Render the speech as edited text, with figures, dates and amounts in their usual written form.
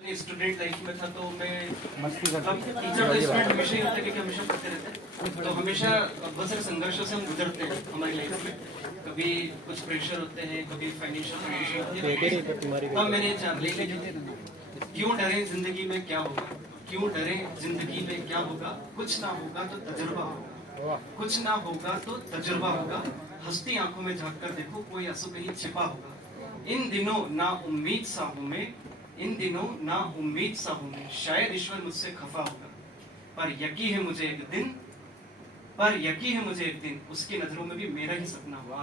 Student life में था तो मैं टीचर प्लेसमेंट हमेशा ही होता है कि हमेशा पढ़ते रहते हैं, तो हमेशा बहुत सारे संघर्षों से हम गुजरते हैं हमारी लाइफ में। कभी कुछ प्रेशर होते हैं, कभी फाइनेंशियल प्रेशर होती है। तब मैंने जान लिया कि क्यों डरे जिंदगी में क्या होगा, क्यों डरे जिंदगी में क्या होगा, कुछ ना होगा तो तजुर्बा होगा, कुछ ना होगा तो तजुर्बा होगा। हंसती आंखों में झांक कर देखो, कोई आंसू कहीं छिपा होगा। इन दिनों ना उम्मीद सा हूं मैं, इन दिनों ना उम्मीद सा हूं मैं, शायद ईश्वर मुझसे खफा होगा, पर यकीन है मुझे एक दिन, पर यकीन है मुझे एक दिन उसकी नजरों में भी मेरा ही सपना होगा।